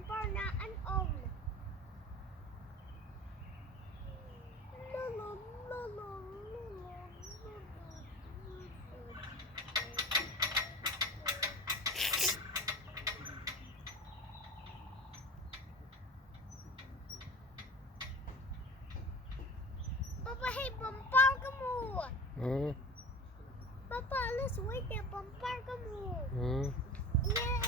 bumper na anom. Papa, hey, bumper ka mo. Papa, let's wait there, bumper ka mo. Hmm. Yeah,